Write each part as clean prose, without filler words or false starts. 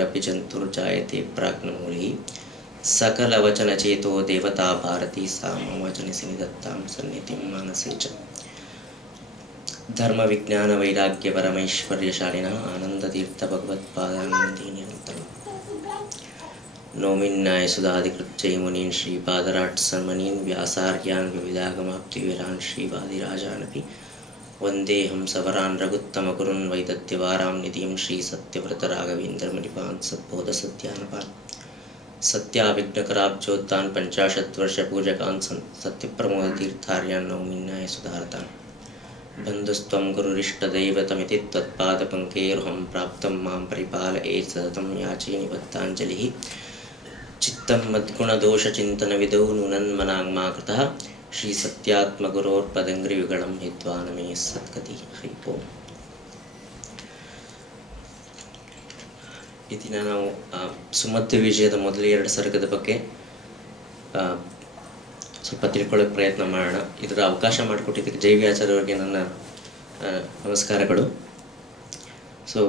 अपि जन्तुर्जायते प्राज्ञमूलिः सकलवचनचेतो देवता भारती सा मम वचनसि निधत्तां सन्निधिं मानसे च। धर्म विज्ञान वैराग्य परमैश्वर्यशालिनः आनन्दतीर्थ भगवत्पादानन्दे निरन्तरम् नौमिन्याय सुधाधिकृत्यै मुनीन् श्रीपादराट् सन्मनीन् व्यासार्यान् विविधागमाप्तिवीरान् श्रीवादिराजानपि वन्देऽहं सवरान् रघुत्तमगुरुन् वैदग्ध्यवारां निधिं श्रीसत्यव्रतराघवेन्द्रमुनिपान् सद्बोधसत्यानपान् सत्याविघ्नकराब्जोत्तान् पञ्चाशद्वर्षपूजकान् सत्यप्रमोदतीर्थार्यान् नौमिन्याय सुधारतान् बन्धुस्त्वं गुरुरिष्टदैवतमिति त्वत्पादपङ्केरुहं प्राप्तं मां परिपालयेत् सततं याचे निबद्धाञ्जलिः चित्तं मद्गुणदोषचिन्तनविदौ नूनन्मनाङ्मा कृतः श्रीसत्यात्मगुरोर्पदङ्घ्रियुगलं हित्वा नमे सद्गति हरि ओम्। ಈ ದಿನ ನಾವು ಸುಮಧ್ವ ವಿಜಯದ ಮೊದಲ 2 ಸರ್ಗದ ಬಗ್ಗೆ ಸ್ವಲ್ಪ ತಿಳ್ಕೊಳ್ಳೋಕೆ ಪ್ರಯತ್ನ ಮಾಡೋಣ. ಇದರ ಅವಕಾಶ ಮಾಡಿಕೊಟ್ಟಿದ್ದಕ್ಕೆ ಜೈವ್ಯಾಚಾರ್ಯ ಅವರಿಗೆ ನನ್ನ ನಮಸ್ಕಾರಗಳು. ಸೊ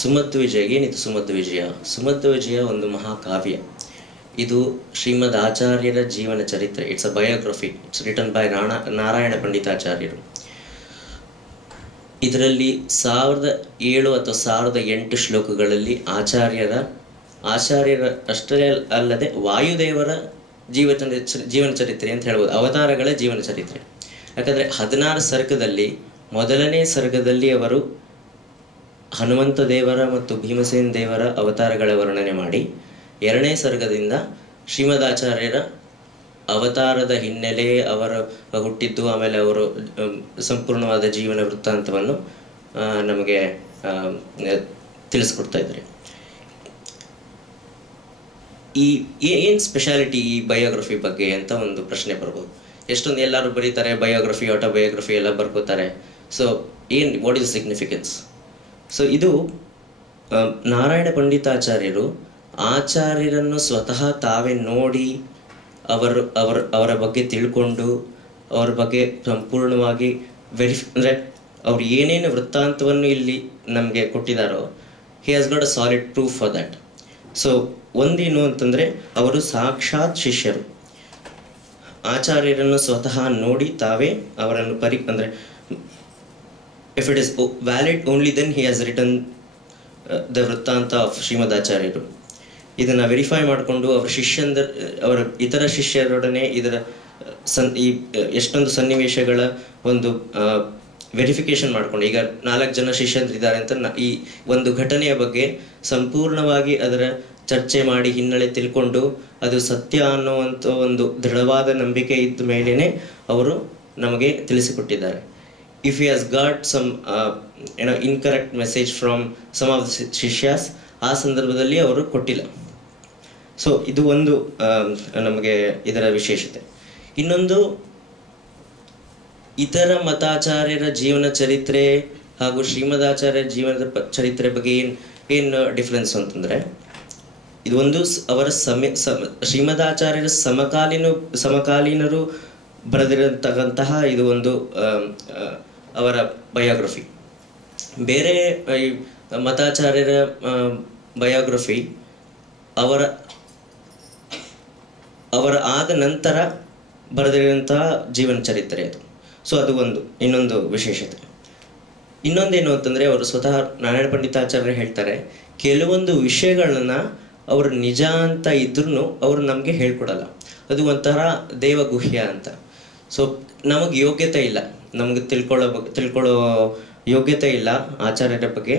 ಸುಮಧ್ವ ವಿಜಯ ಏನಿದು? ಸುಮಧ್ವ ವಿಜಯ ಒಂದು ಮಹಾಕಾವ್ಯ. ಇದು ಶ್ರೀಮದ್ ಆಚಾರ್ಯರ ಜೀವನ ಚರಿತ್ರೆ. It's a biography. It's written by Narayana ಪಂಡಿತಾಚಾರ್ಯರು. ಇದರಲ್ಲಿ 1007 ಅಥವಾ 1008 ಶ್ಲೋಕಗಳಲ್ಲಿ ಆಚಾರ್ಯರ ಅಷ್ಟೇ ಅಲ್ಲದೆ ವಾಯುದೇವರ ಜೀವನ ಚರಿತ್ರೆ ಅಂತ ಹೇಳ್ಬೋದು. ಅವತಾರಗಳ ಜೀವನ ಚರಿತ್ರೆ. ಯಾಕಂದರೆ 16 ಸರ್ಗದಲ್ಲಿ ಮೊದಲನೇ ಸರ್ಗದಲ್ಲಿ ಅವರು ಹನುಮಂತ ದೇವರ ಮತ್ತು ಭೀಮಸೇನ ದೇವರ ಅವತಾರಗಳ ವರ್ಣನೆ ಮಾಡಿ, 2ನೇ ಸರ್ಗದಿಂದ ಶ್ರೀಮದಾಚಾರ್ಯರ ಅವತಾರದ ಹಿನ್ನೆಲೆ, ಅವರ ಹುಟ್ಟಿದ್ದು, ಆಮೇಲೆ ಅವರು ಸಂಪೂರ್ಣವಾದ ಜೀವನ ವೃತ್ತಾಂತವನ್ನು ನಮಗೆ ತಿಳಿಸ್ಕೊಡ್ತಾ ಇದ್ದಾರೆ. ಏನು ಸ್ಪೆಷಾಲಿಟಿ ಈ ಬಯೋಗ್ರಫಿ ಬಗ್ಗೆ ಅಂತ ಒಂದು ಪ್ರಶ್ನೆ ಬರ್ಬೋದು. ಎಷ್ಟೊಂದು ಎಲ್ಲರೂ ಬರೀತಾರೆ ಬಯೋಗ್ರಫಿ, ಆಟೋಬಯೋಗ್ರಫಿ ಎಲ್ಲ ಬರ್ಕೋತಾರೆ. So what is significance? So ಇದು ನಾರಾಯಣ ಪಂಡಿತಾಚಾರ್ಯರು ಆಚಾರ್ಯರನ್ನು ಸ್ವತಃ ತಾವೇ ನೋಡಿ ಅವರ ಬಗ್ಗೆ ತಿಳ್ಕೊಂಡು ಅವರ ಬಗ್ಗೆ ಸಂಪೂರ್ಣವಾಗಿ ಅಂದರೆ ಅವ್ರು ಏನೇನು ವೃತ್ತಾಂತವನ್ನು ಇಲ್ಲಿ ನಮಗೆ ಕೊಟ್ಟಿದ್ದಾರೋ, he has got a solid proof for that. So ಒಂದೇನು ಅಂತಂದರೆ, ಅವರು ಸಾಕ್ಷಾತ್ ಶಿಷ್ಯರು. ಆಚಾರ್ಯರನ್ನು ಸ್ವತಃ ನೋಡಿ ತಾವೇ ಅವರನ್ನು ಅಂದರೆ if it is valid only then he has written the ವೃತ್ತಾಂತ ಆಫ್ ಶ್ರೀಮದಾಚಾರ್ಯರು. ಇದನ್ನು ವೆರಿಫೈ ಮಾಡಿಕೊಂಡು ಅವರ ಇತರ ಶಿಷ್ಯರೊಡನೆ ಇದರ ಈ ಎಷ್ಟೊಂದು ಸನ್ನಿವೇಶಗಳ ಒಂದು ವೆರಿಫಿಕೇಶನ್ ಮಾಡಿಕೊಂಡು, ಈಗ 4 ಜನ ಶಿಷ್ಯರಿದ್ದಾರೆ ಅಂತ ಈ ಒಂದು ಘಟನೆಯ ಬಗ್ಗೆ ಸಂಪೂರ್ಣವಾಗಿ ಅದರ ಚರ್ಚೆ ಮಾಡಿ ಹಿನ್ನೆಲೆ ತಿಳ್ಕೊಂಡು ಅದು ಸತ್ಯ ಅನ್ನುವಂಥ ಒಂದು ದೃಢವಾದ ನಂಬಿಕೆ ಇದ್ದ ಮೇಲೇ ಅವರು ನಮಗೆ ತಿಳಿಸಿಕೊಟ್ಟಿದ್ದಾರೆ. If he has got some incorrect message from some of the ಶಿಷ್ಯಾಸ್, ಆ ಸಂದರ್ಭದಲ್ಲಿ ಅವರು ಕೊಟ್ಟಿಲ್ಲ. ಸೊ ಇದು ಒಂದು ನಮಗೆ ಇದರ ವಿಶೇಷತೆ. ಇನ್ನೊಂದು, ಇತರ ಮತಾಚಾರ್ಯರ ಜೀವನ ಚರಿತ್ರೆ ಹಾಗೂ ಶ್ರೀಮದಾಚಾರ್ಯರ ಜೀವನದ ಚರಿತ್ರೆ ಬಗ್ಗೆ ಏನು ಡಿಫ್ರೆನ್ಸ್ ಅಂತಂದರೆ, ಇದು ಒಂದು ಅವರ ಶ್ರೀಮದಾಚಾರ್ಯರ ಸಮಕಾಲೀನರು ಬರೆದಿರತಕ್ಕಂತಹ ಇದು ಒಂದು ಅವರ ಬಯೋಗ್ರಫಿ. ಬೇರೆ ಮತಾಚಾರ್ಯರ ಬಯೋಗ್ರಫಿ ಅವರ ಆದ ನಂತರ ಬರೆದಿರುವಂತಹ ಜೀವನ ಚರಿತ್ರೆ ಅದು. ಸೊ ಅದು ಇನ್ನೊಂದು ವಿಶೇಷತೆ. ಇನ್ನೊಂದೇನು ಅಂತಂದರೆ, ಅವರು ಸ್ವತಃ ನಾರಾಯಣ ಪಂಡಿತಾಚಾರ್ಯರು ಹೇಳ್ತಾರೆ, ಕೆಲವೊಂದು ವಿಷಯಗಳನ್ನ ಅವರು ನಿಜ ಅಂತ ಇದ್ರೂ ಅವರು ನಮಗೆ ಹೇಳ್ಕೊಡಲ್ಲ. ಅದು ಒಂಥರ ದೇವಗುಹ್ಯ ಅಂತ. ಸೊ ನಮಗೆ ಯೋಗ್ಯತೆ ಇಲ್ಲ, ನಮಗೆ ತಿಳ್ಕೊಳ್ಳೋ ಯೋಗ್ಯತೆ ಇಲ್ಲ ಆಚಾರ್ಯರ ಬಗ್ಗೆ.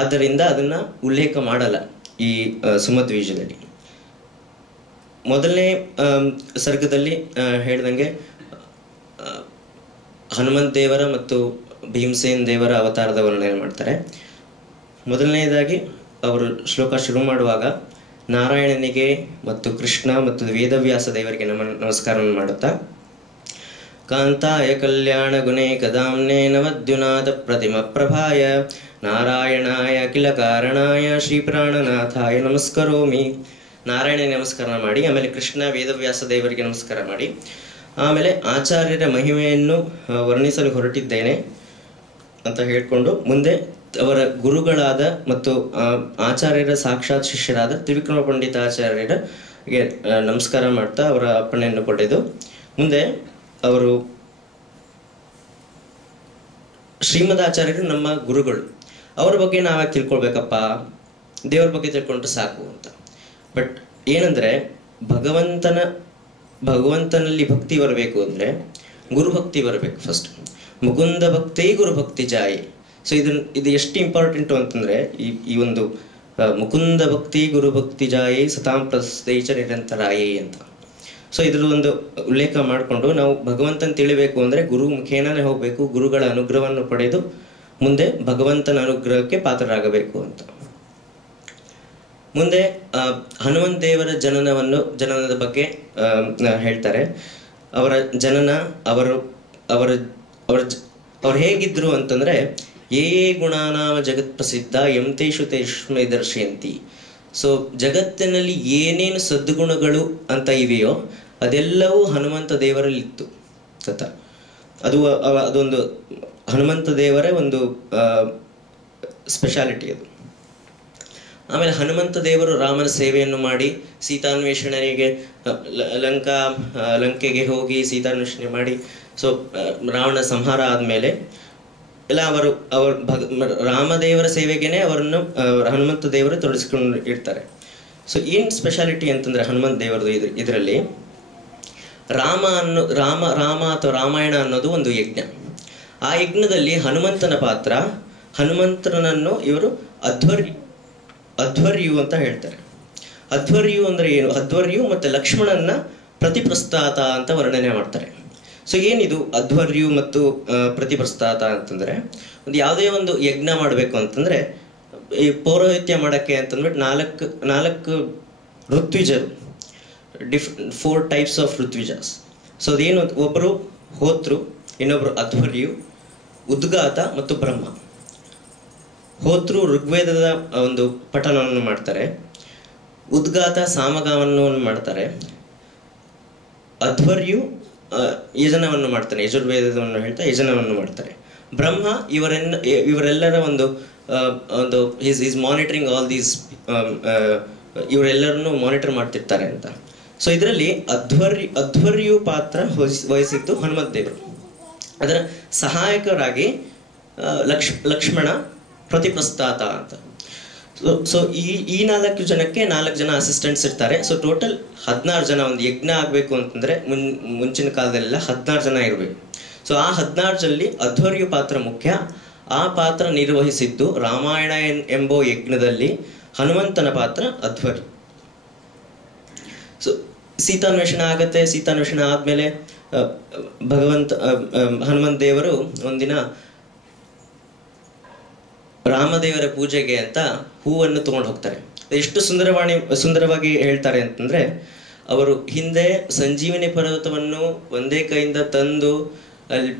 ಆದ್ದರಿಂದ ಅದನ್ನು ಉಲ್ಲೇಖ ಮಾಡಲ್ಲ ಈ ಸುಮಧ್ವೀಜದಲ್ಲಿ. ಮೊದಲನೇ ಸರ್ಗದಲ್ಲಿ ಹೇಳ್ದಂಗೆ ಹನುಮಂತ ದೇವರ ಮತ್ತು ಭೀಮಸೇನ ದೇವರ ಅವತಾರದ ವರ್ಣನೆ ಮಾಡ್ತಾರೆ. ಮೊದಲನೇದಾಗಿ ಅವರು ಶ್ಲೋಕ ಶುರು ಮಾಡುವಾಗ ನಾರಾಯಣನಿಗೆ ಮತ್ತು ಕೃಷ್ಣ ಮತ್ತು ವೇದವ್ಯಾಸ ದೇವರಿಗೆ ನಮಸ್ಕಾರವನ್ನು ಮಾಡುತ್ತಾ, ಕಾಂತಾಯ ಕಲ್ಯಾಣ ಗುಣೇ ಕದಾಮ್ನೆ ನವದ್ಯುನಾಥ ಪ್ರತಿಮ ಪ್ರಭಾಯ ನಾರಾಯಣಾಯ ಅಖಿಲ ಕಾರಣಾಯ ಶ್ರೀ ಪ್ರಾಣನಾಥಾಯ ನಮಸ್ಕರೋಮಿ. ನಾರಾಯಣನಿಗೆ ನಮಸ್ಕಾರ ಮಾಡಿ, ಆಮೇಲೆ ಕೃಷ್ಣ ವೇದವ್ಯಾಸ ದೇವರಿಗೆ ನಮಸ್ಕಾರ ಮಾಡಿ, ಆಮೇಲೆ ಆಚಾರ್ಯರ ಮಹಿಮೆಯನ್ನು ವರ್ಣಿಸಲು ಹೊರಟಿದ್ದೇನೆ ಅಂತ ಹೇಳಿಕೊಂಡು ಮುಂದೆ ಅವರ ಗುರುಗಳಾದ ಮತ್ತು ಆಚಾರ್ಯರ ಸಾಕ್ಷಾತ್ ಶಿಷ್ಯರಾದ ತ್ರಿವಿಕ್ರಮ ಪಂಡಿತಾಚಾರ್ಯರಿಗೆ ನಮಸ್ಕಾರ ಮಾಡ್ತಾ ಅವರ ಅಪ್ಪಣೆಯನ್ನು ಪಡೆದು ಮುಂದೆ ಅವರು ಶ್ರೀಮದಾಚಾರ್ಯರು ನಮ್ಮ ಗುರುಗಳು, ಅವ್ರ ಬಗ್ಗೆ ನಾವ್ಯಾಕೆ ತಿಳ್ಕೊಳ್ಬೇಕಪ್ಪ, ದೇವ್ರ ಬಗ್ಗೆ ತಿಳ್ಕೊಂಡ್ರೆ ಸಾಕು ಅಂತ. ಬಟ್ ಏನಂದರೆ ಭಗವಂತನಲ್ಲಿ ಭಕ್ತಿ ಬರಬೇಕು ಅಂದರೆ ಗುರುಭಕ್ತಿ ಬರಬೇಕು ಫಸ್ಟ್. ಮುಕುಂದ ಭಕ್ತಿ ಗುರುಭಕ್ತಿ ಜಾಯಿ. ಸೊ ಇದು ಎಷ್ಟು ಇಂಪಾರ್ಟೆಂಟು ಅಂತಂದರೆ ಈ ಒಂದು ಮುಕುಂದ ಭಕ್ತಿ ಗುರುಭಕ್ತಿ ಜಾಯಿ ಸತಾಂ ಪ್ರಸ್ತೈಚ ನಿರಂತರಾಯಿ ಅಂತ. ಸೊ ಇದ್ರ ಒಂದು ಉಲ್ಲೇಖ ಮಾಡಿಕೊಂಡು ನಾವು ಭಗವಂತನ ತಿಳಿಬೇಕು ಅಂದರೆ ಗುರು ಮುಖೇನನೇ ಹೋಗಬೇಕು, ಗುರುಗಳ ಅನುಗ್ರಹವನ್ನು ಪಡೆದು ಮುಂದೆ ಭಗವಂತನ ಅನುಗ್ರಹಕ್ಕೆ ಪಾತ್ರರಾಗಬೇಕು ಅಂತ. ಮುಂದೆ ಹನುಮಂತ ದೇವರ ಜನನದ ಬಗ್ಗೆ ಹೇಳ್ತಾರೆ. ಅವರ ಜನನ ಅವರು ಹೇಗಿದ್ರು ಅಂತಂದರೆ ಯೇ ಗುಣಾನಾಮ ಜಗತ್ ಪ್ರಸಿದ್ಧ ಯಂತೇಶು ತೇಷ್ಮೈ ದರ್ಶಯಂತಿ. ಸೊ ಜಗತ್ತಿನಲ್ಲಿ ಏನೇನು ಸದ್ಗುಣಗಳು ಅಂತ ಇವೆಯೋ ಅದೆಲ್ಲವೂ ಹನುಮಂತ ದೇವರಲ್ಲಿತ್ತು ತತ. ಅದೊಂದು ಹನುಮಂತ ದೇವರ ಒಂದು ಸ್ಪೆಷಾಲಿಟಿ ಅದು. ಆಮೇಲೆ ಹನುಮಂತ ದೇವರು ರಾಮನ ಸೇವೆಯನ್ನು ಮಾಡಿ ಸೀತಾನ್ವೇಷಣೆಗೆ ಲಂಕೆಗೆ ಹೋಗಿ ಸೀತಾನ್ವೇಷಣೆ ಮಾಡಿ ಸೊ ರಾವಣ ಸಂಹಾರ ಆದಮೇಲೆ ಎಲ್ಲ ಅವರು ರಾಮದೇವರ ಸೇವೆಗೇನೆ ಅವರನ್ನು ಹನುಮಂತ ದೇವರು ತೊಡಗಿಸ್ಕೊಂಡು ಇರ್ತಾರೆ. ಸೊ ಏನು ಸ್ಪೆಷಾಲಿಟಿ ಅಂತಂದರೆ ಹನುಮಂತ ದೇವರದು ಇದರಲ್ಲಿ ರಾಮ ಅಥವಾ ರಾಮಾಯಣ ಅನ್ನೋದು ಒಂದು ಯಜ್ಞ. ಆ ಯಜ್ಞದಲ್ಲಿ ಹನುಮಂತನ ಪಾತ್ರ, ಹನುಮಂತನನ್ನು ಇವರು ಅಧ್ವರ್ಯು ಅಂತ ಹೇಳ್ತಾರೆ. ಅಧ್ವರ್ಯು ಅಂದರೆ ಏನು? ಅಧ್ವರ್ಯು ಮತ್ತು ಲಕ್ಷ್ಮಣನ ಪ್ರತಿಪ್ರಸ್ಥಾತ ಅಂತ ವರ್ಣನೆ ಮಾಡ್ತಾರೆ. ಸೊ ಏನಿದು ಅಧ್ವರ್ಯು ಮತ್ತು ಪ್ರತಿಪ್ರಸ್ಥಾತ ಅಂತಂದರೆ, ಯಾವುದೇ ಒಂದು ಯಜ್ಞ ಮಾಡಬೇಕು ಅಂತಂದರೆ ಈ ಪೌರೋಹಿತ್ಯ ಮಾಡೋಕ್ಕೆ ಅಂತಂದ್ಬಿಟ್ಟು ನಾಲ್ಕು ಋತ್ವಿಜರು, 4 types ಆಫ್ ಋತ್ವಿಜಾಸ್. ಸೊ ಅದೇನು, ಒಬ್ಬರು ಹೋತೃ, ಇನ್ನೊಬ್ಬರು ಅಧ್ವರ್ಯು, ಉದ್ಗಾತ ಮತ್ತು ಬ್ರಹ್ಮ. ಹೋತೃ ಋಗ್ವೇದದ ಒಂದು ಪಠನವನ್ನು ಮಾಡ್ತಾರೆ, ಉದ್ಗಾತ ಸಾಮಗಾನವನ್ನು ಮಾಡ್ತಾರೆ, ಅಧ್ವರ್ಯು ಯಜನವನ್ನು ಮಾಡ್ತಾನೆ, ಯಜುರ್ವೇದವನ್ನು ಹೇಳ್ತಾ ಯಜನವನ್ನು ಮಾಡ್ತಾರೆ. ಬ್ರಹ್ಮ ಇವರೆಲ್ಲರ ಒಂದು ಈಸ್ ಮಾನಿಟರಿಂಗ್ ಆಲ್ ದೀಸ್, ಇವರೆಲ್ಲರನ್ನು ಮಾನಿಟರ್ ಮಾಡ್ತಿರ್ತಾರೆ ಅಂತ. ಸೊ ಇದರಲ್ಲಿ ಅಧ್ವರ್ಯು ಪಾತ್ರ ವಹಿಸಿದ್ದು ಹನುಮಂತ ದೇವರು. ಅದರ ಸಹಾಯಕರಾಗಿ ಲಕ್ಷ್ಮಣ ಪ್ರತಿಪ್ರಸ್ಥಾತ ಅಂತ. ಸೊ ಈ 4 ಜನಕ್ಕೆ 4 ಜನ ಅಸಿಸ್ಟೆಂಟ್ಸ್ ಇರ್ತಾರೆ. ಸೊ ಟೋಟಲ್ 16 ಜನ. ಒಂದು ಯಜ್ಞ ಆಗಬೇಕು ಅಂತಂದರೆ ಮುಂಚಿನ ಕಾಲದಲ್ಲೆಲ್ಲ 16 ಜನ ಇರಬೇಕು. ಸೊ ಆ 16 ಅಧ್ವರ್ಯು ಪಾತ್ರ ಮುಖ್ಯ. ಆ ಪಾತ್ರ ನಿರ್ವಹಿಸಿದ್ದು ರಾಮಾಯಣ ಎಂಬೋ ಯಜ್ಞದಲ್ಲಿ ಹನುಮಂತನ ಪಾತ್ರ ಅಧ್ವರ್ಯು. ಸೊ ಸೀತಾನ್ವೇಷಣೆ ಆಗತ್ತೆ. ಸೀತಾನ್ವೇಷಣೆ ಆದಮೇಲೆ ಹನುಮಂತ ದೇವರು ಒಂದಿನ ರಾಮದೇವರ ಪೂಜೆಗೆ ಅಂತ ಹೂವನ್ನು ತಗೊಂಡು ಹೋಗ್ತಾರೆ. ಎಷ್ಟು ಸುಂದರವಾಗಿ ಹೇಳ್ತಾರೆ ಅಂತಂದರೆ, ಅವರು ಹಿಂದೆ ಸಂಜೀವಿನಿ ಪರ್ವತವನ್ನು ಒಂದೇ ಕೈಯಿಂದ ತಂದು ಅಲ್ಲಿ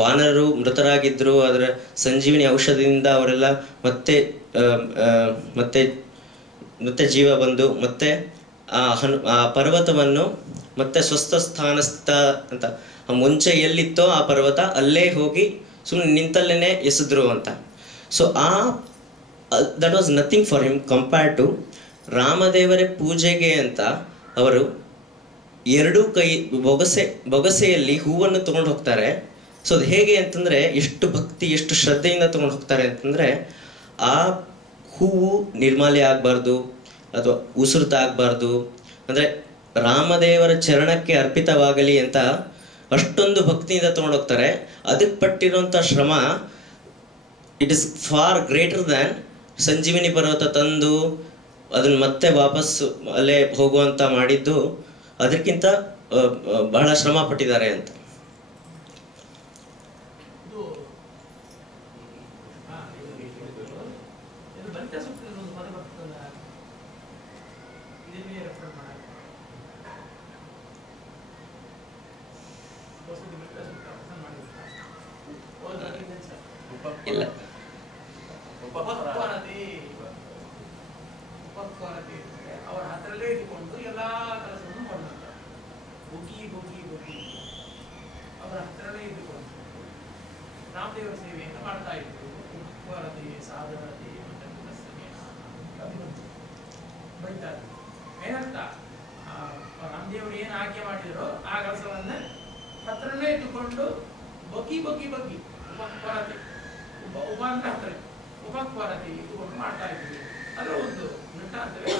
ವಾನರರು ಮೃತರಾಗಿದ್ದರು, ಅದರ ಸಂಜೀವಿನಿ ಔಷಧಿಯಿಂದ ಅವರೆಲ್ಲ ಮತ್ತೆ ಜೀವ ಬಂದು ಮತ್ತೆ ಆ ಪರ್ವತವನ್ನು ಮತ್ತೆ ಸ್ವಸ್ಥ ಸ್ಥಾನಸ್ಥ ಅಂತ, ಮುಂಚೆ ಎಲ್ಲಿತ್ತೋ ಆ ಪರ್ವತ ಅಲ್ಲೇ ಹೋಗಿ ಸುಮ್ಮನೆ ನಿಂತಲ್ಲೇ ಎಸೆದ್ರು ಅಂತ. So that was nothing for him compared to ರಾಮದೇವರ ಪೂಜೆಗೆ ಅಂತ ಅವರು 2 ಕೈ ಬೊಗಸೆಯಲ್ಲಿ ಹೂವನ್ನು ತೊಗೊಂಡು ಹೋಗ್ತಾರೆ. ಸೊ ಅದು ಹೇಗೆ ಅಂತಂದರೆ, ಎಷ್ಟು ಭಕ್ತಿ ಎಷ್ಟು ಶ್ರದ್ಧೆಯಿಂದ ತೊಗೊಂಡು ಹೋಗ್ತಾರೆ ಅಂತಂದರೆ, ಆ ಹೂವು ನಿರ್ಮಾಲ್ಯ ಆಗಬಾರ್ದು ಅಥವಾ ಉಸುರುತ ಆಗಬಾರ್ದು, ಅಂದರೆ ರಾಮದೇವರ ಚರಣಕ್ಕೆ ಅರ್ಪಿತವಾಗಲಿ ಅಂತ ಅಷ್ಟೊಂದು ಭಕ್ತಿಯಿಂದ ತೊಗೊಂಡು ಹೋಗ್ತಾರೆ. ಅದಕ್ಕೆ ಪಟ್ಟಿರುವಂಥ ಶ್ರಮ it is far greater than ಸಂಜೀವಿನಿ ಪರ್ವತ ತಂದು ಅದನ್ನು ಮತ್ತೆ ವಾಪಸ್ ಅಲ್ಲೇ ಹೋಗುವಂಥ ಮಾಡಿದ್ದು. ಅದಕ್ಕಿಂತ ಬಹಳ ಶ್ರಮ ಪಟ್ಟಿದ್ದಾರೆ ಅಂತ. ಇಲ್ಲ, ಅವರ ಹತ್ರಲ್ಲೇ ಇದ್ದುಕೊಂಡು ಎಲ್ಲ ಕೆಲಸವನ್ನು ಮಾಡುತ್ತಾರೆ. ಬುಗಿ ಅವರ ಹತ್ರಲ್ಲೇ ಇದ್ದುಕೊಂಡು ರಾಮದೇವರ ಸೇವೆಯನ್ನು ಮಾಡ್ತಾ ಇದ್ರು. ವರದಿ ಸಾಧನದಿ ಬೈತಾರೆ. ಏನಂತ ರಾಮದೇವರು ಏನು ಆಯ್ಕೆ ಮಾಡಿದ್ರು ಆ ಕೆಲಸವನ್ನ ಹತ್ರನೇ ಇಟ್ಟುಕೊಂಡು ಬಗ್ಗಿ ಬಗ್ಗಿ ಬಗ್ಗಿ ಉಪಕ್ವರತೆ ಉಪ ಅಂತ ಹೇಳ್ತಾರೆ, ಉಪಕ್ವರತೆ ಇಟ್ಟುಕೊಂಡು ಮಾಡ್ತಾ ಇದ್ದೀವಿ. ಅದರ ಒಂದು ವೃತ್ತಾಂತವೇ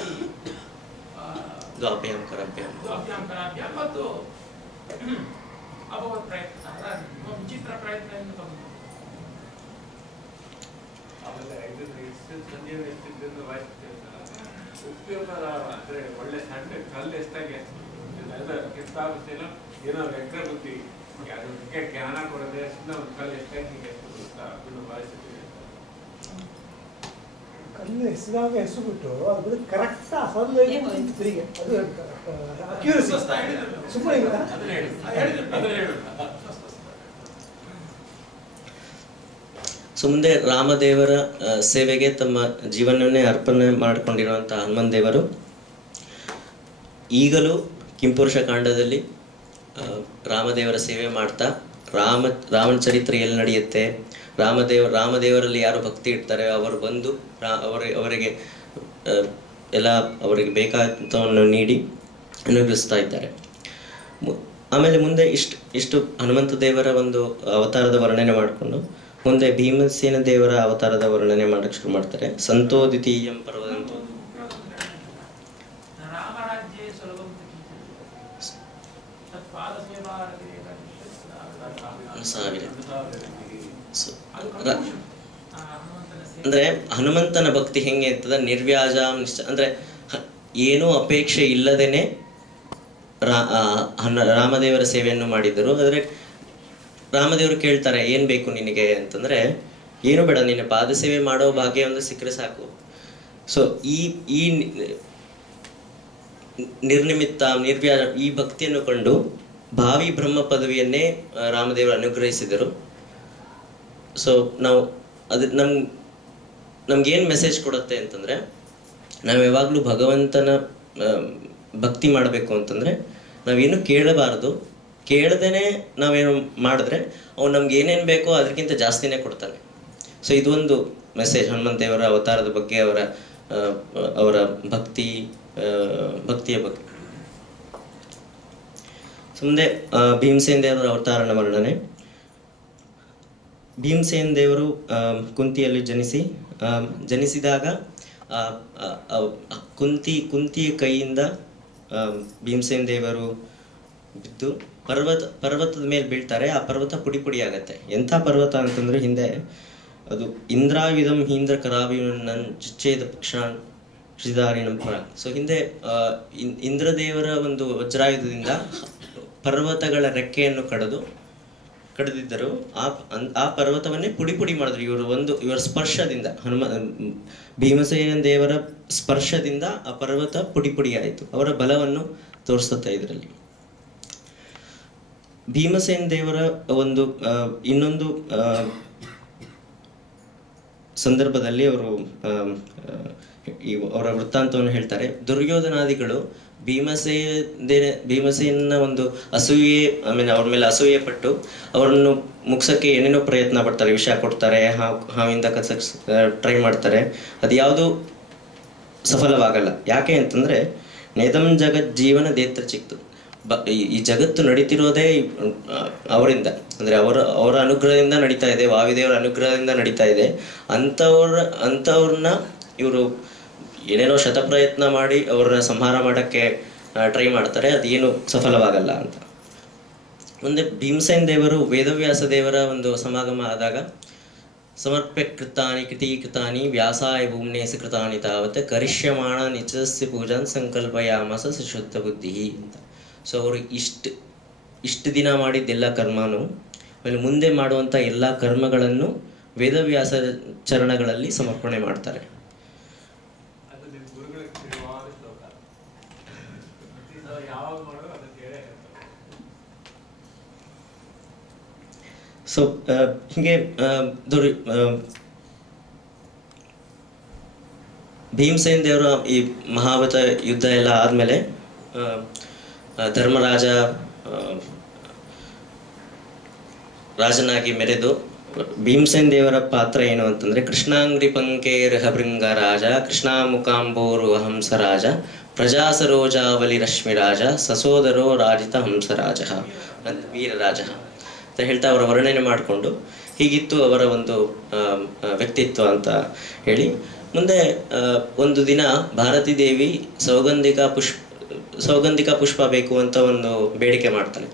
ದ್ವಾಭ್ಯಾಂ ಕರಾಭ್ಯಾಂ ಮತ್ತು ಅಭವತ್ ಪ್ರಯತ್ನ, ವಿಚಿತ್ರ ಪ್ರಯತ್ನ ಎಂದು ತಗೊಂಡು ಅಂದ್ರೆ ಒಳ್ಳೆ ಸಣ್ಣ ಕಲ್ಲು ಎಷ್ಟಾಗಿ ಕಿತ್ತಾಬಸ್ತೇನೋ ಏನೋ ವ್ಯಕ್ರ ಬುದ್ಧಿ ಅದಕ್ಕೆ ಜ್ಞಾನ ಕೊಡದೆ ಸುಮ್ಮನೆ ಒಂದು ಕಲ್ಲು ಎಷ್ಟಾಗಿ ಅದನ್ನು ಭಾವಿಸುತ್ತೀವಿ. ಕಲ್ಲು ಎಸೆದಾಗ ಎಸೆಬಿಟ್ಟು ಅದು ಕರೆಕ್ಟ್ ಅಸಲು ತಿರುಗಿ ಅದು ಅಕ್ಯೂರಸಿ ಸುಮ್ಮನೆ ಇಲ್ಲ. ಸೊ ಮುಂದೆ ರಾಮದೇವರ ಸೇವೆಗೆ ತಮ್ಮ ಜೀವನವನ್ನೇ ಅರ್ಪಣೆ ಮಾಡಿಕೊಂಡಿರುವಂಥ ಹನುಮನ್ ದೇವರು ಈಗಲೂ ಕಿಂಪುರುಷ ಕಾಂಡದಲ್ಲಿ ರಾಮದೇವರ ಸೇವೆ ಮಾಡ್ತಾ ರಾಮನ ಚರಿತ್ರೆ ಎಲ್ಲಿ ನಡೆಯುತ್ತೆ, ರಾಮದೇವರಲ್ಲಿ ಯಾರು ಭಕ್ತಿ ಇಡ್ತಾರೆ ಅವರು ಬಂದು ಅವರಿಗೆ ಎಲ್ಲ ಅವರಿಗೆ ಬೇಕಾದಂಥವನ್ನು ನೀಡಿ ಅನುಗ್ರಹಿಸ್ತಾ ಇದ್ದಾರೆ. ಆಮೇಲೆ ಮುಂದೆ ಇಷ್ಟು ಹನುಮಂತ ದೇವರ ಒಂದು ಅವತಾರದ ವರ್ಣನೆ ಮಾಡಿಕೊಂಡು ಮುಂದೆ ಭೀಮಸೇನ ದೇವರ ಅವತಾರದ ವರ್ಣನೆ ಮಾಡಕ್ಕೆ ಶುರು ಮಾಡ್ತಾರೆ. ಸಂತೋದಿತೀಯಂ ಪರ್ವದಂತೋ ಅಂದ್ರೆ ಹನುಮಂತನ ಭಕ್ತಿ ಹೆಂಗೆ ಅಂತದ ನಿರ್ವ್ಯಾಜ ಅಂದ್ರೆ ಏನೂ ಅಪೇಕ್ಷೆ ಇಲ್ಲದೇನೆ ರಾಮದೇವರ ಸೇವೆಯನ್ನು ಮಾಡಿದರು. ಆದರೆ ರಾಮದೇವರು ಕೇಳ್ತಾರೆ ಏನ್ ಬೇಕು ನಿನಗೆ ಅಂತಂದ್ರೆ, ಏನು ಬೇಡ, ನಿನ್ನ ಪಾದ ಸೇವೆ ಮಾಡೋ ಭಾಗ್ಯ ಒಂದು ಸಿಕ್ಕರೆ ಸಾಕು. ಸೊ ಈ ನಿರ್ನಿಮಿತ್ತ ನಿರ್ವ್ಯಾಜ ಈ ಭಕ್ತಿಯನ್ನು ಕಂಡು ಭಾವಿ ಬ್ರಹ್ಮ ಪದವಿಯನ್ನೇ ರಾಮದೇವರು ಅನುಗ್ರಹಿಸಿದರು. ಸೊ ನಾವು ಅದು ನಮ್ಗೇನು ಮೆಸೇಜ್ ಕೊಡುತ್ತೆ ಅಂತಂದ್ರೆ, ನಾವು ಯಾವಾಗಲೂ ಭಗವಂತನ ಭಕ್ತಿ ಮಾಡಬೇಕು ಅಂತಂದ್ರೆ ನಾವೇನು ಕೇಳಬಾರದು. ಕೇಳದೇನೆ ನಾವೇನು ಮಾಡಿದ್ರೆ ಅವ್ನು ನಮ್ಗೆ ಏನೇನು ಬೇಕೋ ಅದಕ್ಕಿಂತ ಜಾಸ್ತಿನೇ ಕೊಡ್ತಾನೆ. ಸೊ ಇದೊಂದು ಮೆಸೇಜ್ ಹನುಮಂತ ದೇವರ ಅವತಾರದ ಬಗ್ಗೆ, ಅವರ ಭಕ್ತಿಯ ಬಗ್ಗೆ. ಸೊ ಮುಂದೆ ಭೀಮಸೇನ ದೇವರ ಅವತಾರನ ವರ್ಣನೆ. ಭೀಮಸೇನ ದೇವರು ಕುಂತಿಯಲ್ಲಿ ಜನಿಸಿದಾಗ ಕುಂತಿಯ ಕೈಯಿಂದ ಭೀಮಸೇನ ದೇವರು ಬಿದ್ದು ಪರ್ವತದ ಮೇಲೆ ಬೀಳ್ತಾರೆ. ಆ ಪರ್ವತ ಪುಡಿ ಪುಡಿ ಆಗತ್ತೆ. ಎಂಥ ಪರ್ವತ ಅಂತಂದ್ರೆ ಹಿಂದೆ ಅದು ಇಂದ್ರಾಯುಧಂ ಹೀಂದ್ರ ಕರಾವಿನನ್ ಚಿಚ್ಚೇದ ಪಕ್ಷಾನ್ ಶ್ರೀಧಾರಿಣಂ ಪರ. ಸೊ ಹಿಂದೆ ಇಂದ್ರದೇವರ ಒಂದು ವಜ್ರಾಯುಧದಿಂದ ಪರ್ವತಗಳ ರೆಕ್ಕೆಯನ್ನು ಕಡಿದಿದ್ದರು. ಆ ಪರ್ವತವನ್ನೇ ಪುಡಿ ಪುಡಿ ಮಾಡಿದ್ರು ಇವರ ಸ್ಪರ್ಶದಿಂದ. ಭೀಮಸೇನ ದೇವರ ಸ್ಪರ್ಶದಿಂದ ಆ ಪರ್ವತ ಪುಡಿ ಪುಡಿ ಆಯಿತು. ಅವರ ಬಲವನ್ನು ತೋರಿಸುತ್ತೆ ಇದರಲ್ಲಿ. ಭೀಮಸೇನ ದೇವರ ಒಂದು ಇನ್ನೊಂದು ಸಂದರ್ಭದಲ್ಲಿ ಅವರ ವೃತ್ತಾಂತವನ್ನು ಹೇಳ್ತಾರೆ. ದುರ್ಯೋಧನಾದಿಗಳು ಭೀಮಸೇನ ಒಂದು ಅಸೂಯೆ, ಆಮೇಲೆ ಅವ್ರ ಮೇಲೆ ಅಸೂಯೆ ಪಟ್ಟು ಅವರನ್ನು ಮುಗ್ಸಕ್ಕೆ ಏನೇನೋ ಪ್ರಯತ್ನ ಪಡ್ತಾರೆ. ವಿಷ ಕೊಡ್ತಾರೆ, ಹಾವಿಂದ ಕಸಕ್ಕೆ ಟ್ರೈ ಮಾಡ್ತಾರೆ. ಅದು ಯಾವುದು ಸಫಲವಾಗಲ್ಲ. ಯಾಕೆ ಅಂತಂದ್ರೆ ನೇದಂ ಜಗತ್ ಜೀವನ ದೇತ್ರ ಚಿಕ್ತು. ಈ ಜಗತ್ತು ನಡೀತಿರೋದೇ ಅವರಿಂದ, ಅಂದ್ರೆ ಅವರ ಅನುಗ್ರಹದಿಂದ ನಡೀತಾ ಇದೆ, ವಾಯುದೇವರ ಅನುಗ್ರಹದಿಂದ ನಡೀತಾ ಇದೆ. ಅಂಥವ್ರನ್ನ ಇವರು ಏನೇನೋ ಶತಪ್ರಯತ್ನ ಮಾಡಿ ಅವ್ರನ್ನ ಸಂಹಾರ ಮಾಡೋಕ್ಕೆ ಟ್ರೈ ಮಾಡ್ತಾರೆ. ಅದೇನು ಸಫಲವಾಗಲ್ಲ ಅಂತ. ಮುಂದೆ ಭೀಮಸೇನ ದೇವರು ವೇದವ್ಯಾಸ ದೇವರ ಒಂದು ಸಮಾಗಮ ಆದಾಗ ಸಮರ್ಪ್ಯ ಕೃತಾನಿ ಕೃತೀಕೃತಾನಿ ವ್ಯಾಸಾಯ ಭೂಮ್ನೇಸ ಕೃತಾನಿ ತಾವತ್ ಕರಿಷ್ಯಮಾಣ ನಿಜಸ್ಯ ಪೂಜಾನ್ ಸಂಕಲ್ಪಯಾಮಸ ಸುಶುದ್ಧ ಬುದ್ಧಿ ಅಂತ. ಸೊ ಅವರು ಇಷ್ಟು ದಿನ ಮಾಡಿದ್ದೆಲ್ಲ ಕರ್ಮನು, ಆಮೇಲೆ ಮುಂದೆ ಮಾಡುವಂಥ ಎಲ್ಲ ಕರ್ಮಗಳನ್ನು ವೇದವ್ಯಾಸ ಚರಣಗಳಲ್ಲಿ ಸಮರ್ಪಣೆ ಮಾಡ್ತಾರೆ. ಸೊ ಹೀಗೆ ಭೀಮಸೇನ ದೇವರು ಈ ಮಹಾಭಾರತ ಯುದ್ಧ ಎಲ್ಲ ಆದಮೇಲೆ ಧರ್ಮರಾಜ ರಾಜನಾಗಿ ಮೆರೆದು ಭೀಮಸೇನ್ ದೇವರ ಪಾತ್ರ ಏನು ಅಂತಂದರೆ, ಕೃಷ್ಣಾಂಗ್ರಿ ಪಂಕೇರ್ಹ ಭೃಂಗ ರಾಜ, ಕೃಷ್ಣಾಮುಖಾಂಬೋರು ಹಂಸರಾಜ, ಪ್ರಜಾಸರೋಜಾವಲಿ ರಶ್ಮಿರಾಜ, ಸಸೋದರೋ ರಾಜಿತ ಹಂಸರಾಜ ಅಂತ ವೀರರಾಜ ಅಂತ ಹೇಳ್ತಾ ಅವರ ವರ್ಣನೆ ಮಾಡಿಕೊಂಡು ಹೀಗಿತ್ತು ಅವರ ಒಂದು ವ್ಯಕ್ತಿತ್ವ ಅಂತ ಹೇಳಿ, ಮುಂದೆ ಒಂದು ದಿನ ಭಾರತೀ ದೇವಿ ಸೌಗಂಧಿಕ ಪುಷ್ಪ ಬೇಕು ಅಂತ ಒಂದು ಬೇಡಿಕೆ ಮಾಡ್ತಾಳೆ.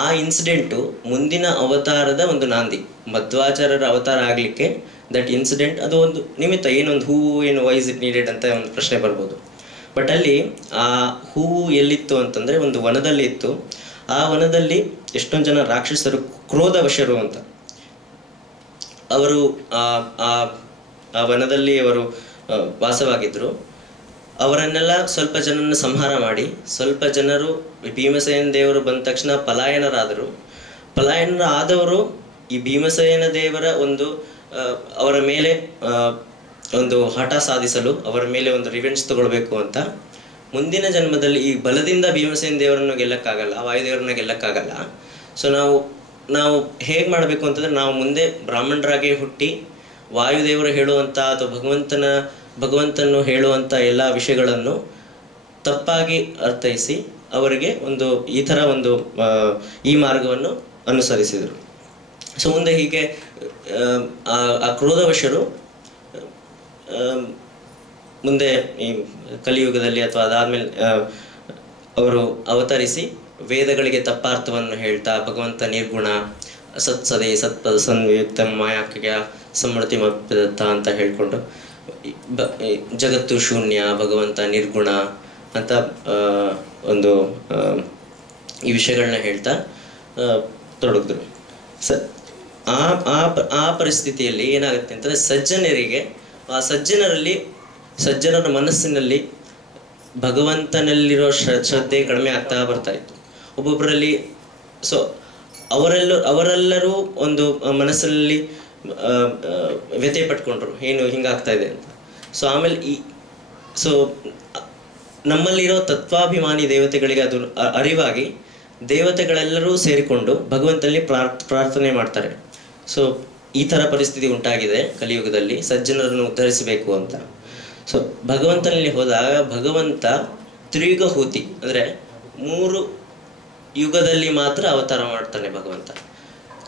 ಆ ಇನ್ಸಿಡೆಂಟು ಮುಂದಿನ ಅವತಾರದ ಒಂದು ನಾಂದಿ, ಮಧ್ವಾಚಾರ್ಯರ ಅವತಾರ ಆಗಲಿಕ್ಕೆ ದಟ್ ಇನ್ಸಿಡೆಂಟ್ ಅದು ಒಂದು ನಿಮಿತ್ತ. ಏನೊಂದು ಹೂವು ಏನು ವೈಸ್ ಇಟ್ ನೀಡೆಡ್ ಅಂತ ಒಂದು ಪ್ರಶ್ನೆ ಬರ್ಬೋದು. ಬಟ್ ಅಲ್ಲಿ ಆ ಹೂವು ಎಲ್ಲಿತ್ತು ಅಂತಂದರೆ ಒಂದು ವನದಲ್ಲಿ ಇತ್ತು. ಆ ವನದಲ್ಲಿ ಎಷ್ಟೊಂದು ಜನ ರಾಕ್ಷಸರು ಕ್ರೋಧವಶರು ಅಂತ ಅವರು ಆ ವನದಲ್ಲಿ ಅವರು ವಾಸವಾಗಿದ್ದರು. ಅವರನ್ನೆಲ್ಲ ಸ್ವಲ್ಪ ಜನರನ್ನು ಸಂಹಾರ ಮಾಡಿ, ಸ್ವಲ್ಪ ಜನರು ಭೀಮಸೇನ ದೇವರು ಬಂದ ತಕ್ಷಣ ಪಲಾಯನರಾದವರು ಈ ಭೀಮಸೇನ ದೇವರ ಒಂದು ಅವರ ಮೇಲೆ ಒಂದು ಹಠ ಸಾಧಿಸಲು, ಅವರ ಮೇಲೆ ಒಂದು ರಿವೆಂಜ್ ತಗೊಳ್ಬೇಕು ಅಂತ ಮುಂದಿನ ಜನ್ಮದಲ್ಲಿ ಈ ಬಲದಿಂದ ಭೀಮಸೇನ ದೇವರನ್ನು ಗೆಲ್ಲಕ್ಕಾಗಲ್ಲ, ವಾಯುದೇವರನ್ನ ಗೆಲ್ಲಕ್ಕಾಗಲ್ಲ. ಸೊ ನಾವು ಹೇಗೆ ಮಾಡಬೇಕು ಅಂತಂದರೆ, ನಾವು ಮುಂದೆ ಬ್ರಾಹ್ಮಣರಾಗಿ ಹುಟ್ಟಿ ವಾಯುದೇವರು ಹೇಳುವಂಥ ಅಥವಾ ಭಗವಂತನು ಹೇಳುವಂಥ ಎಲ್ಲ ವಿಷಯಗಳನ್ನು ತಪ್ಪಾಗಿ ಅರ್ಥೈಸಿ ಅವರಿಗೆ ಒಂದು ಈ ಥರ ಒಂದು ಈ ಮಾರ್ಗವನ್ನು ಅನುಸರಿಸಿದರು. ಸೊ ಮುಂದೆ ಹೀಗೆ ಆ ಕ್ರೋಧವಶರು ಮುಂದೆ ಈ ಕಲಿಯುಗದಲ್ಲಿ ಅಥವಾ ಅದಾದ್ಮೇಲೆ ಅವರು ಅವತರಿಸಿ ವೇದಗಳಿಗೆ ತಪ್ಪಾರ್ಥವನ್ನು ಹೇಳ್ತಾ ಭಗವಂತ ನಿರ್ಗುಣ, ಸತ್ಸದೇ ಸತ್ಪದ ಸಂಯುಕ್ತ ಮಾಯಾಕ್ಯ ಸಮೃತಿ ಮಪ್ಪಿದತ್ತ ಅಂತ ಹೇಳ್ಕೊಂಡು ಜಗತ್ತು ಶೂನ್ಯ, ಭಗವಂತ ನಿರ್ಗುಣ ಅಂತ ಒಂದು ಈ ವಿಷಯಗಳನ್ನ ಹೇಳ್ತಾ ತೊಡಗಿದ್ರು. ಆ ಪರಿಸ್ಥಿತಿಯಲ್ಲಿ ಏನಾಗುತ್ತೆ ಅಂತಂದರೆ, ಸಜ್ಜನರಿಗೆ ಆ ಸಜ್ಜನರ ಮನಸ್ಸಿನಲ್ಲಿ ಭಗವಂತನಲ್ಲಿರೋ ಶ್ರದ್ಧೆ ಕಡಿಮೆ ಆಗ್ತಾ ಬರ್ತಾ ಇತ್ತು. ಒಬ್ಬೊಬ್ಬರಲ್ಲಿ ಸೊ ಅವರೆಲ್ಲರೂ ಒಂದು ಮನಸ್ಸಲ್ಲಿ ವ್ಯಥೆ ಪಟ್ಕೊಂಡ್ರು, ಏನು ಹಿಂಗಾಗ್ತಾ ಇದೆ ಅಂತ. ಸೊ ಆಮೇಲೆ ನಮ್ಮಲ್ಲಿರೋ ತತ್ವಾಭಿಮಾನಿ ದೇವತೆಗಳಿಗೆ ಅದು ಅರಿವಾಗಿ ದೇವತೆಗಳೆಲ್ಲರೂ ಸೇರಿಕೊಂಡು ಭಗವಂತನಲ್ಲಿ ಪ್ರಾರ್ಥನೆ ಮಾಡ್ತಾರೆ. ಸೊ ಈ ಥರ ಪರಿಸ್ಥಿತಿ ಉಂಟಾಗಿದೆ ಕಲಿಯುಗದಲ್ಲಿ, ಸಜ್ಜನರನ್ನು ಉದ್ಧರಿಸಬೇಕು ಅಂತ. ಸೊ ಭಗವಂತನಲ್ಲಿ ಹೋದಾಗ ಭಗವಂತ ತ್ರಿಯುಗಹೂತಿ ಅಂದರೆ 3 ಯುಗದಲ್ಲಿ ಮಾತ್ರ ಅವತಾರ ಮಾಡ್ತಾನೆ ಭಗವಂತ.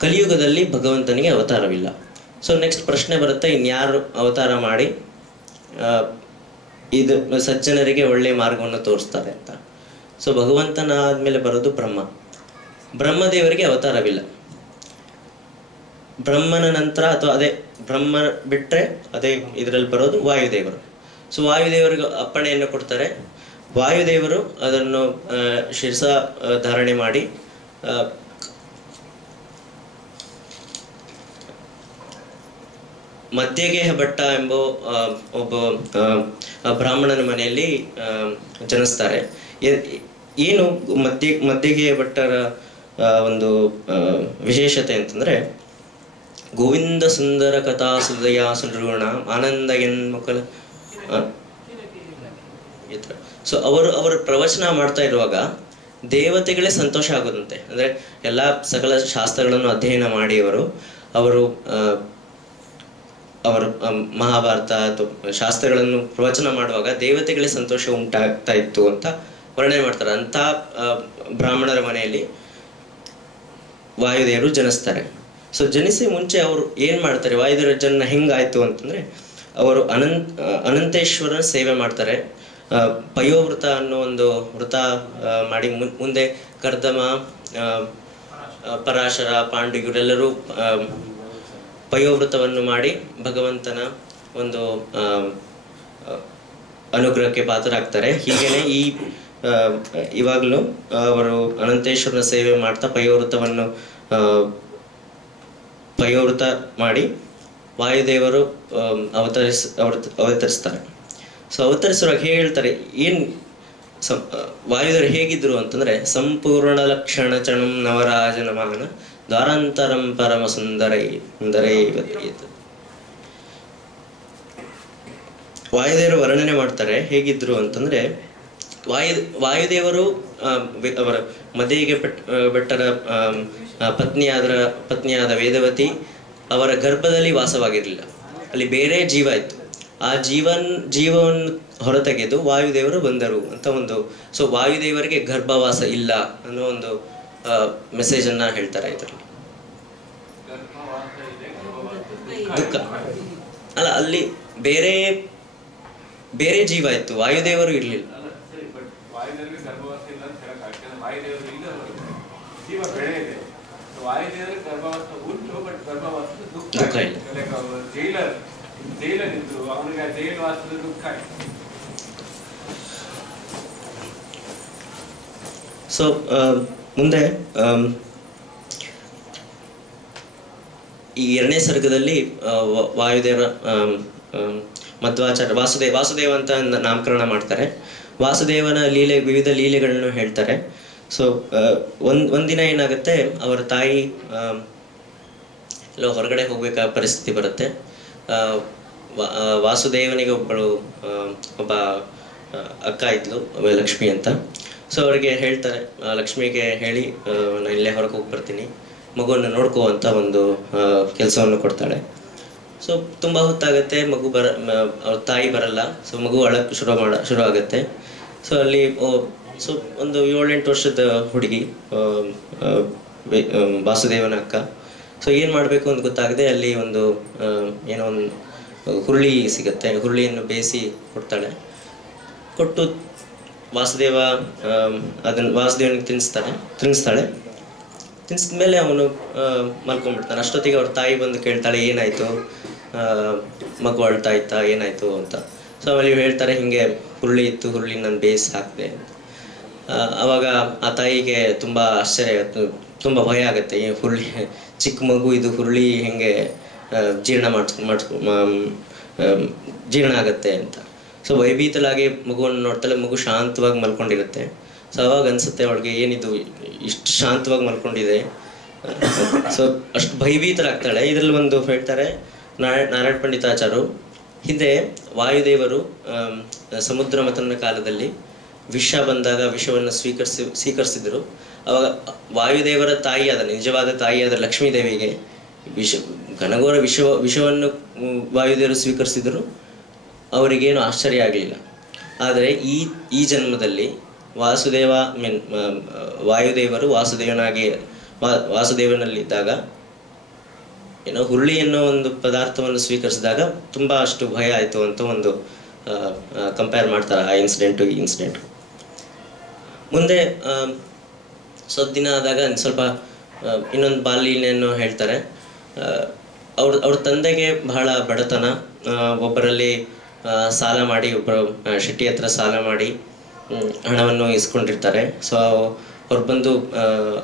ಕಲಿಯುಗದಲ್ಲಿ ಭಗವಂತನಿಗೆ ಅವತಾರವಿಲ್ಲ. ಸೊ ನೆಕ್ಸ್ಟ್ ಪ್ರಶ್ನೆ ಬರುತ್ತೆ, ಇನ್ಯಾರು ಅವತಾರ ಮಾಡಿ ಇದು ಸಜ್ಜನರಿಗೆ ಒಳ್ಳೆಯ ಮಾರ್ಗವನ್ನು ತೋರಿಸ್ತಾರೆ ಅಂತ. ಸೊ ಭಗವಂತನ ಆದಮೇಲೆ ಬರೋದು ಬ್ರಹ್ಮದೇವರಿಗೆ ಅವತಾರವಿಲ್ಲ. ಬ್ರಹ್ಮನ ನಂತರ ಅಥವಾ ಅದೇ ಬ್ರಹ್ಮ ಬಿಟ್ಟರೆ ಅದೇ ಇದರಲ್ಲಿ ಬರೋದು ವಾಯುದೇವರು. ಸೊ ವಾಯುದೇವರಿಗೆ ಅಪ್ಪಣೆಯನ್ನು ಕೊಡ್ತಾರೆ. ವಾಯುದೇವರು ಅದನ್ನು ಶಿರಸ ಧಾರಣೆ ಮಾಡಿ ಮಧ್ಯಗೇಹ ಭಟ್ಟ ಎಂಬ ಒಬ್ಬ ಬ್ರಾಹ್ಮಣನ ಮನೆಯಲ್ಲಿ ಜನಿಸ್ತಾರೆ. ಏನು ಮಧ್ಯಗೇಹ ಭಟ್ಟರ ಒಂದು ವಿಶೇಷತೆ ಅಂತಂದರೆ, ಗೋವಿಂದ ಸುಂದರ ಕಥಾ ಸುದಯ ಸುನೃಣ ಆನಂದ ಎನ್ಮುಖಲ ಈ ಥರ. ಸೊ ಅವರು ಪ್ರವಚನ ಮಾಡ್ತಾ ಇರುವಾಗ ದೇವತೆಗಳೇ ಸಂತೋಷ ಆಗೋದಂತೆ. ಅಂದರೆ ಎಲ್ಲ ಸಕಲ ಶಾಸ್ತ್ರಗಳನ್ನು ಅಧ್ಯಯನ ಮಾಡಿ ಅವರು ಮಹಾಭಾರತ ಅಥವಾ ಶಾಸ್ತ್ರಗಳನ್ನು ಪ್ರವಚನ ಮಾಡುವಾಗ ದೇವತೆಗಳೇ ಸಂತೋಷ ಉಂಟಾಗ್ತಾ ಇತ್ತು ಅಂತ ವರ್ಣನೆ ಮಾಡ್ತಾರೆ. ಅಂಥ ಬ್ರಾಹ್ಮಣರ ಮನೆಯಲ್ಲಿ ವಾಯುದೇವರು ಜನಿಸ್ತಾರೆ. ಸೊ ಜನಿಸಿ ಮುಂಚೆ ಅವರು ಏನು ಮಾಡ್ತಾರೆ, ವಾಯುದೇವರ ಜನ್ಮ ಹೆಂಗಾಯ್ತು ಅಂತಂದರೆ, ಅವರು ಅನಂತೇಶ್ವರನ ಸೇವೆ ಮಾಡ್ತಾರೆ. ಪಯೋವೃತ ಅನ್ನೋ ಒಂದು ವೃತ ಮಾಡಿ ಮುಂದೆ ಕರ್ದಮ, ಪರಾಶರ, ಪಾಂಡು ಇವರೆಲ್ಲರೂ ಪಯೋವೃತವನ್ನು ಮಾಡಿ ಭಗವಂತನ ಒಂದು ಅನುಗ್ರಹಕ್ಕೆ ಪಾತ್ರರಾಗ್ತಾರೆ. ಹೀಗೇನೆ ಇವಾಗಲೂ ಅವರು ಅನಂತೇಶ್ವರನ ಸೇವೆ ಮಾಡ್ತಾ ಪಯೋವೃತ ಮಾಡಿ ವಾಯುದೇವರು ಅವತರಿಸ್ತಾರೆ. ಸೊ ಅವತರಿಸುವಾಗ ಹೇಳ್ತಾರೆ, ವಾಯುದೇವರು ಹೇಗಿದ್ರು ಅಂತಂದ್ರೆ, ಸಂಪೂರ್ಣ ಲಕ್ಷಣ ಚಣಂ ನವರಾಜನಮಾನ ದ್ವಾರಾಂತರಂ ಪರಮ ಸುಂದರೈ ವಾಯುದೇವರು ವರ್ಣನೆ ಮಾಡ್ತಾರೆ ಹೇಗಿದ್ರು ಅಂತಂದ್ರೆ, ವಾಯುದೇವರು ಅವರ ಮಧ್ಯಗೆ ಭಟ್ಟರ ಪತ್ನಿಯಾದ ವೇದವತಿ ಅವರ ಗರ್ಭದಲ್ಲಿ ವಾಸವಾಗಿರಲಿಲ್ಲ, ಅಲ್ಲಿ ಬೇರೆ ಜೀವ ಇತ್ತು. ಆ ಜೀವವನ್ನು ಹೊರತೆಗೆದು ವಾಯುದೇವರು ಬಂದರು ಅಂತ ಒಂದು. ಸೊ ವಾಯುದೇವರಿಗೆ ಗರ್ಭವಾಸ ಇಲ್ಲ ಅನ್ನೋ ಒಂದು ಮೆಸೇಜನ್ನು ಹೇಳ್ತಾರೆ ಇದರಲ್ಲಿ. ದುಃಖ ಅಲ್ಲ, ಅಲ್ಲಿ ಬೇರೆ ಬೇರೆ ಜೀವ ಇತ್ತು, ವಾಯುದೇವರು ಇರಲಿಲ್ಲ. ವಾಯುದೇವರಿಗೆ ಗರ್ಭವಾಸ ಇಲ್ಲ ಅಂತ ಹೇಳಕ್ಕಾಗ್ತದೆ. ವಾಯುದೇವರು ಇಲ್ಲ, ಜೀವ ಬೆಳೆ ಇದೆ. ವಾಯುದೇವರಿಗೆ ಗರ್ಭವಾಸ ಉಂಟು, ಬಟ್ ಗರ್ಭವಾಸದ ದುಃಖ ಇಲ್ಲ. ಜೈಲರ್ ಇದ್ರು, ಅವನಿಗೆ ಆ ಜೈಲು ವಾಸದ ದುಃಖ ಆಯ್ತು. ಸೊ ಮುಂದೆ ಈ 2ನೇ ಸರ್ಗದಲ್ಲಿ ವಾಯುದೇವ ಮಧ್ವಾಚಾರ್ಯ ವಾಸುದೇವ ಅಂತ ನಾಮಕರಣ ಮಾಡ್ತಾರೆ. ವಾಸುದೇವನ ವಿವಿಧ ಲೀಲೆಗಳನ್ನು ಹೇಳ್ತಾರೆ. ಸೊ ಒಂದಿನ ಏನಾಗುತ್ತೆ, ಅವರ ತಾಯಿ ಎಲ್ಲೋ ಹೊರಗಡೆ ಹೋಗ್ಬೇಕಾದ ಪರಿಸ್ಥಿತಿ ಬರುತ್ತೆ. ವಾಸುದೇವನಿಗೆ ಒಬ್ಬ ಅಕ್ಕ ಇದ್ಲು, ಲಕ್ಷ್ಮಿ ಅಂತ. ಸೊ ಅವರಿಗೆ ಹೇಳ್ತಾರೆ, ಲಕ್ಷ್ಮಿಗೆ ಹೇಳಿ ನಾನು ಇಲ್ಲೇ ಹೊರಗೆ ಹೋಗಿ ಬರ್ತೀನಿ, ಮಗುವನ್ನು ನೋಡ್ಕೋ ಅಂತ ಒಂದು ಕೆಲಸವನ್ನು ಕೊಡ್ತಾಳೆ. ಸೊ ತುಂಬ ಹೊತ್ತಾಗುತ್ತೆ, ಅವ್ರ ತಾಯಿ ಬರಲ್ಲ. ಸೊ ಮಗು ಅಳಕ್ಕೆ ಶುರು ಆಗುತ್ತೆ. ಸೊ ಅಲ್ಲಿ ಸೊ ಒಂದು 7-8 ವರ್ಷದ ಹುಡುಗಿ, ವಾಸುದೇವನ ಅಕ್ಕ. ಸೊ ಏನು ಮಾಡಬೇಕು ಅಂತ ಗೊತ್ತಾಗದೆ ಅಲ್ಲಿ ಒಂದು ಏನೋ ಒಂದು ಹುರುಳಿ ಸಿಗುತ್ತೆ, ಹುರುಳಿಯನ್ನು ಬೇಯಿಸಿ ಕೊಡ್ತಾಳೆ. ಕೊಟ್ಟು ವಾಸುದೇವನಿಗೆ ತಿನ್ನಿಸ್ತಾಳೆ. ತಿನ್ಸಿದ್ಮೇಲೆ ಅವನು ಮಲ್ಕೊಂಡ್ಬಿಡ್ತಾನೆ. ಅಷ್ಟೊತ್ತಿಗೆ ಅವ್ರ ತಾಯಿ ಬಂದು ಕೇಳ್ತಾಳೆ, ಏನಾಯಿತು, ಮಗು ಅಳ್ತಾ ಇತ್ತಾ, ಏನಾಯಿತು ಅಂತ. ಸೊ ಆಮೇಲೆ ಹೇಳ್ತಾರೆ, ಹೀಗೆ ಹುರುಳಿ ಇತ್ತು, ಹುರುಳಿ ನಾನು ಬೇಯಿಸಿ ಹಾಕಿದೆ ಅಂತ. ಆವಾಗ ಆ ತಾಯಿಗೆ ತುಂಬ ಆಶ್ಚರ್ಯ, ತುಂಬ ಭಯ ಆಗುತ್ತೆ. ಈ ಹುರುಳಿ, ಚಿಕ್ಕ ಮಗು ಇದು ಹುರುಳಿ ಹೆಂಗೆ ಜೀರ್ಣ ಆಗುತ್ತೆ ಅಂತ. ಸೊ ಭಯಭೀತಲಾಗಿ ಮಗುವನ್ನು ನೋಡ್ತಾಳೆ. ಮಗು ಶಾಂತವಾಗಿ ಮಲ್ಕೊಂಡಿರುತ್ತೆ. ಸೊ ಅವಾಗ ಅನಿಸುತ್ತೆ ಅವಳಿಗೆ, ಏನಿದು ಇಷ್ಟು ಶಾಂತವಾಗಿ ಮಲ್ಕೊಂಡಿದೆ. ಸೊ ಅಷ್ಟು ಭಯಭೀತರಾಗ್ತಾಳೆ. ಇದರಲ್ಲಿ ಒಂದು ಹೇಳ್ತಾರೆ, ನಾರಾಯಣ ಪಂಡಿತಾಚಾರ್ಯರು, ಹಿಂದೆ ವಾಯುದೇವರು ಸಮುದ್ರ ಮಥನ ಕಾಲದಲ್ಲಿ ವಿಷ ಬಂದಾಗ ವಿಷವನ್ನು ಸ್ವೀಕರಿಸಿದರು. ಅವಾಗ ವಾಯುದೇವರ ತಾಯಿಯಾದ, ನಿಜವಾದ ತಾಯಿಯಾದ ಲಕ್ಷ್ಮೀದೇವಿಗೆ ಘನಘೋರ ವಿಷವನ್ನು ವಾಯುದೇವರು ಸ್ವೀಕರಿಸಿದರು. ಅವರಿಗೇನು ಆಶ್ಚರ್ಯ ಆಗಲಿಲ್ಲ. ಆದರೆ ಈ ಜನ್ಮದಲ್ಲಿ ವಾಯುದೇವರು ವಾಸುದೇವನಲ್ಲಿದ್ದಾಗ ಏನೋ ಹುರುಳಿ ಅನ್ನೋ ಒಂದು ಪದಾರ್ಥವನ್ನು ಸ್ವೀಕರಿಸಿದಾಗ ತುಂಬ ಅಷ್ಟು ಭಯ ಆಯಿತು ಅಂತ ಒಂದು ಕಂಪೇರ್ ಮಾಡ್ತಾರೆ ಆ ಇನ್ಸಿಡೆಂಟು ಈ ಇನ್ಸಿಡೆಂಟು. ಮುಂದೆ ಸ್ವಲ್ಪ ದಿನ ಆದಾಗ ಸ್ವಲ್ಪ ಇನ್ನೊಂದು ಬಾಲ್ಯವನ್ನು ಹೇಳ್ತಾರೆ. ಅವ್ರ ತಂದೆಗೆ ಬಹಳ ಬಡತನ. ಒಬ್ಬರಲ್ಲಿ ಸಾಲ ಮಾಡಿ, ಒಬ್ಬರು ಶೆಟ್ಟಿ ಹತ್ರ ಸಾಲ ಮಾಡಿ ಹಣವನ್ನು ಇಸ್ಕೊಂಡಿರ್ತಾರೆ. ಸೊ ಅವ್ರು ಬಂದು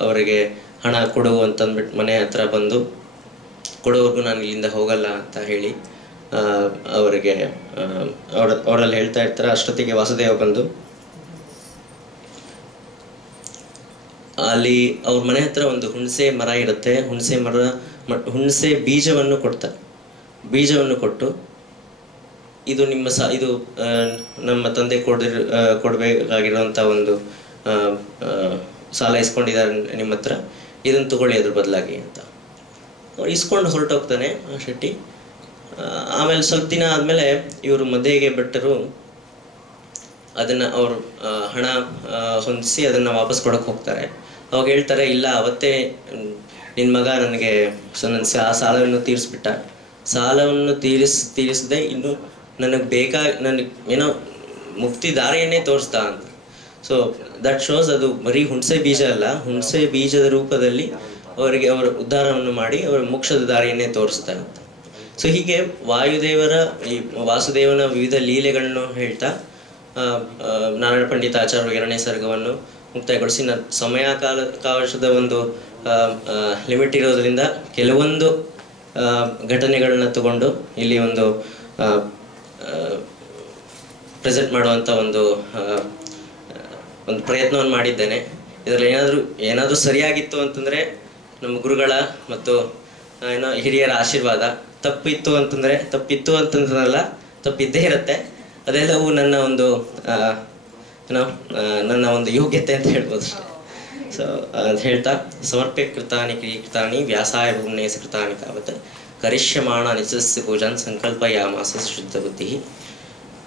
ಅವರಿಗೆ ಹಣ ಕೊಡು ಅಂತಂದ್ಬಿಟ್ಟು ಮನೆ ಹತ್ರ ಬಂದು ಕೊಡೋವರೆಗೂ ನಾನು ಇಲ್ಲಿಂದ ಹೋಗಲ್ಲ ಅಂತ ಹೇಳಿ ಅವರಿಗೆ ಅವರಲ್ಲಿ ಹೇಳ್ತಾ ಇರ್ತಾರೆ. ಅಷ್ಟೊತ್ತಿಗೆ ವಾಸುದೇವ ಬಂದು ಅಲ್ಲಿ ಅವ್ರ ಮನೆ ಹತ್ರ ಒಂದು ಹುಣಸೆ ಮರ ಇರುತ್ತೆ. ಹುಣಸೆ ಬೀಜವನ್ನು ಕೊಡ್ತಾರೆ. ಬೀಜವನ್ನು ಕೊಟ್ಟು, ಇದು ಇದು ನಮ್ಮ ತಂದೆ ಕೊಡಬೇಕಾಗಿರೋಂಥ ಒಂದು ಸಾಲ ಇಸ್ಕೊಂಡಿದ್ದಾರೆ ನಿಮ್ಮ ಹತ್ರ, ಇದನ್ನು ತಗೊಳ್ಳಿ ಅದ್ರ ಬದಲಾಗಿ ಅಂತ. ಅವ್ರು ಇಸ್ಕೊಂಡು ಹೊರಟೋಗ್ತಾನೆ ಶೆಟ್ಟಿ. ಆಮೇಲೆ ಸ್ವಲ್ಪ ದಿನ ಆದಮೇಲೆ ಇವರು ಮದುವೆಗೆ ಭಟ್ಟರು ಅದನ್ನು ಅವರು ಹಣ ಹೊಂದಿಸಿ ಅದನ್ನು ವಾಪಸ್ ಕೊಡೋಕೆ ಹೋಗ್ತಾರೆ. ಅವಾಗ ಹೇಳ್ತಾರೆ, ಇಲ್ಲ ಅವತ್ತೇ ನಿನ್ನ ಮಗ ನನಗೆ ನನ್ನ ಸಾಲವನ್ನು ತೀರಿಸ್ಬಿಟ್ಟ. ಸಾಲವನ್ನು ತೀರಿಸದೆ ಇನ್ನು ನನಗೆ ಏನೋ ಮುಕ್ತಿ ದಾರಿಯನ್ನೇ ತೋರಿಸ್ತಾ ಅಂತ. ಸೊ ದಟ್ ಶೋಸ್ ಅದು ಬರೀ ಹುಣಸೆ ಬೀಜ ಅಲ್ಲ, ಹುಣಸೆ ಬೀಜದ ರೂಪದಲ್ಲಿ ಅವರಿಗೆ ಅವರ ಉದ್ಧಾರವನ್ನು ಮಾಡಿ ಅವರ ಮೋಕ್ಷದ ದಾರಿಯನ್ನೇ ತೋರಿಸ್ತಾರೆ ಅಂತ. ಸೊ ಹೀಗೆ ಈ ವಾಸುದೇವನ ವಿವಿಧ ಲೀಲೆಗಳನ್ನು ಹೇಳ್ತಾ ನಾರಾಯಣ ಪಂಡಿತಾಚಾರ್ಯರು 2ನೇ ಸರ್ಗವನ್ನು ಮುಕ್ತಾಯಗೊಳಿಸಿ, ಸಮಯಾವಕಾಶದ ಒಂದು ಲಿಮಿಟ್ ಇರೋದ್ರಿಂದ ಕೆಲವೊಂದು ಘಟನೆಗಳನ್ನ ತಗೊಂಡು ಇಲ್ಲಿ ಒಂದು ಪ್ರೆಸೆಂಟ್ ಮಾಡುವಂಥ ಒಂದು ಪ್ರಯತ್ನವನ್ನು ಮಾಡಿದ್ದೇನೆ. ಇದರಲ್ಲಿ ಏನಾದರೂ ಸರಿಯಾಗಿತ್ತು ಅಂತಂದರೆ ನಮ್ಮ ಗುರುಗಳ ಮತ್ತು ಹಿರಿಯರ ಆಶೀರ್ವಾದ, ತಪ್ಪಿತ್ತು ಅಂತಂದ್ರಲ್ಲ, ತಪ್ಪಿದ್ದೇ ಇರುತ್ತೆ. ಅದೆಲ್ಲವೂ ನನ್ನ ಒಂದು ಯೋಗ್ಯತೆ ಅಂತ ಹೇಳ್ಬೋದು ಅಷ್ಟೇ. ಸೊ ಅದು ಹೇಳ್ತಾ, ಸಮರ್ಪ್ಯ ಕೃತಾನಿ ವ್ಯಾಸಾಯ ಭೂಮ್ನೇಶ ಕೃತಾನಿ ತಾವತ್ करिष्यमाण निजस्य पूजां संकल्पयामास शुद्धबुद्धिः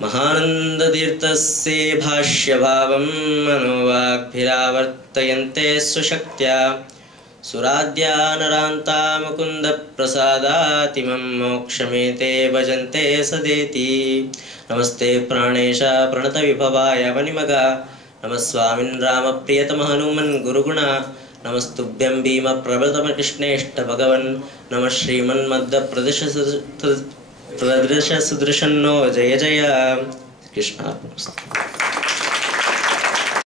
महानन्दतीर्थस्य भाष्यभावं मनोवाग्भिरावर्तयन्ते स्वशक्त्या सुराद्या नरान्ता मुकुन्दप्रसादातिमं मोक्षमेते भजन्ते सदेति नमस्ते प्राणेश प्रणतविभवाय वनिमगा नमः स्वामिन् रामप्रियतम हनुमन् गुरुगुणा नमस्तुभ्यं भीमप्रबलतमकृष्णेष्ट भगवन् नमः श्रीमन्मध्वप्रदेशसुदृशन्नो जय जय कृष्णार्पणमस्तु।